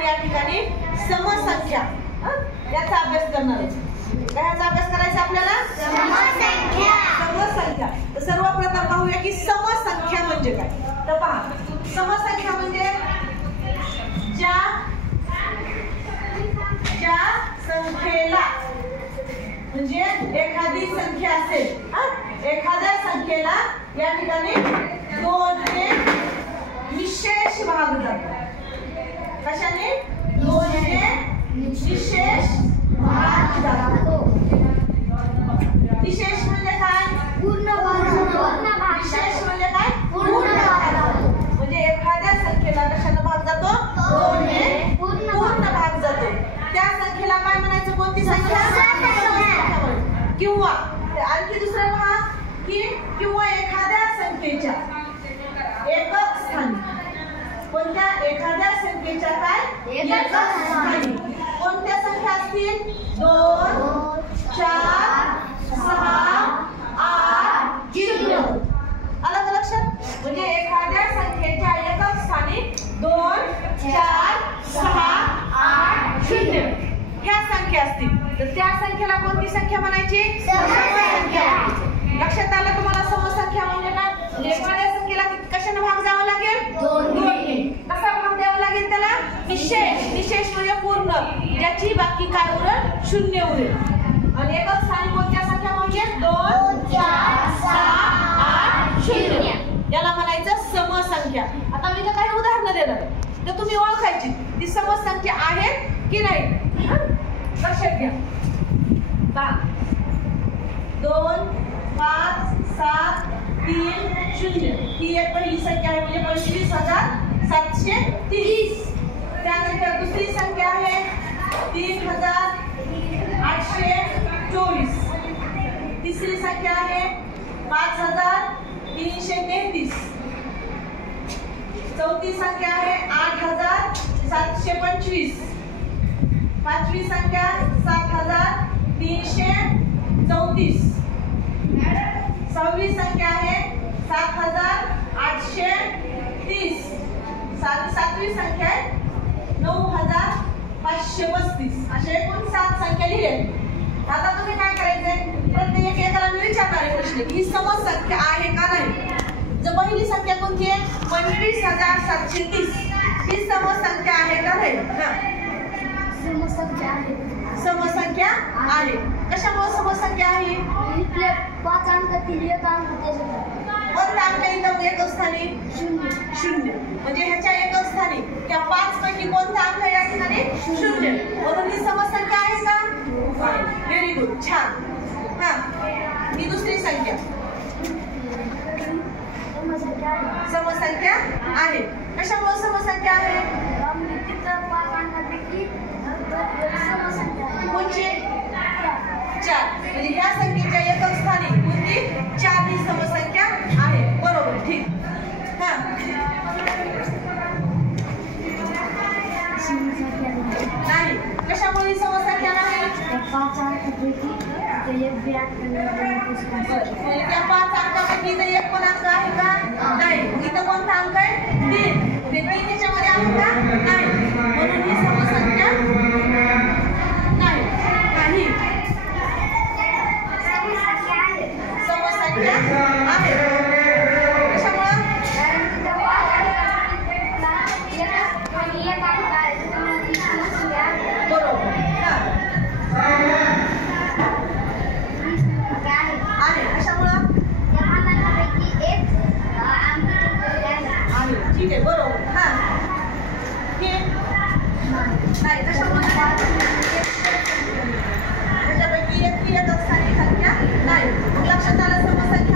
आपण या ठिकाणी समसंख्या याचा अभ्यास करणार आहोत. कशाचा अभ्यास करायचा आपल्याला? समसंख्या. समसंख्या. तर सर्वप्रथम पाहूया की समसंख्या म्हणजे काय. तर पहा, समसंख्या म्हणजे ज्या संख्येला म्हणजे एखादी संख्या असेल, एखाद्या संख्येला या ठिकाणी 2 ने विशेष भाग जातो. कशाने? 2 ने विशेष भाग जातो. विशेष म्हणजे काय? पूर्ण भाग. विशेष म्हणजे काय? पूर्ण भाग. म्हणजे एखाद्या संख्येला कशाने भाग जातो? 2 ने पूर्ण भाग जातो. त्या संख्येला काय म्हणायचं? कोणती संख्या? किंवा आणखी दुसरा भाग की किंवा एखाद्या संख्येच्या एकक स्थानी. कोणत्या? एखाद्या संख्येच्या काय? एकक स्थानी. कोणत्या संख्या असतील? 2, 4, 6, 8, 0. आलं का लक्षात? म्हणजे एखाद्या संख्येच्या एकक स्थानी 2, 4, 6, 8, 0 ह्या संख्या असतील तर त्या संख्येला कोणती संख्या म्हणायची? समसंख्या. लक्षात आलं तुम्हाला? समसंख्या म्हणजे काय? एखाद्या संख्येला कशाने भाग द्यावा लागेल? 2 ने. कसा भाग द्यावा लागेल त्याला? विशेष. विशेष म्हणजे पूर्ण, ज्याची बाकी काय उरेल? 0 उरेल. आणि एकक स्थानी कोणत्या संख्या म्हणजे? 2, 4, 6, 8, 0 याला म्हणायचं समसंख्या. आता मी काही उदाहरणं देणार तर तुम्ही ओळखायची ती समसंख्या आहेत की नाही. लक्षात घ्या. 2, 5, 7, 3, 0 ही एक पहिली संख्या आहे. म्हणजे 25,730. त्यानंतर दुसरी संख्या आहे 3,824. तिसरी संख्या आहे 5,333. चौथी संख्या आहे 8,725. पाचवी संख्या 7,334. सहावी संख्या आहे 7,830. सातवी संख्या आहे 9,535. अशा एकूण 7 संख्या लिहिल्या. आता तुम्ही काय करायचंय? प्रत्येक एकाला मी विचारणार आहे प्रश्न ही समसंख्या आहे का नाही. जर पहिली संख्या कोणती आहे? 25,730 ही समसंख्या आहे का नाही? समसंख्या आहे. समसंख्या आहे. कशामुळे समसंख्या आहे? 5 अंकातील एक अंक. कोणता अंक इथं एकक स्थानी? 0. म्हणजे ह्याच्या एकक स्थानी त्या 5 पैकी कोणता अंक या ठिकाणी? 0. म्हणून ही समसंख्या आहे का? Very good. छान. ही दुसरी संख्या समसंख्या आहे. कशामुळे समसंख्या आहे? कोणची? 4. म्हणजे ह्या संख्येच्या एकक स्थानी कोणती? 4 ही समसंख्या आहे. बरोबर. ठीक. नाही. कशामुळे समसंख्या नाही? त्या 5 अंकापैकी इथं एक पण अंक आहे का? नाही. इथं कोणता अंक आहे? 3. 3 याच्यामध्ये आहे का? नाही. म्हणून ही समसंख्या नाही. नाही. समसंख्या आहे. कशामुळे? बरोबर. आहे. कशामुळे? ठीक आहे. बरोबर. नाही. कशामुळे? त्याच्यापैकी एक स्थानिक संख्या नाही. लक्षात आलं समसंख्या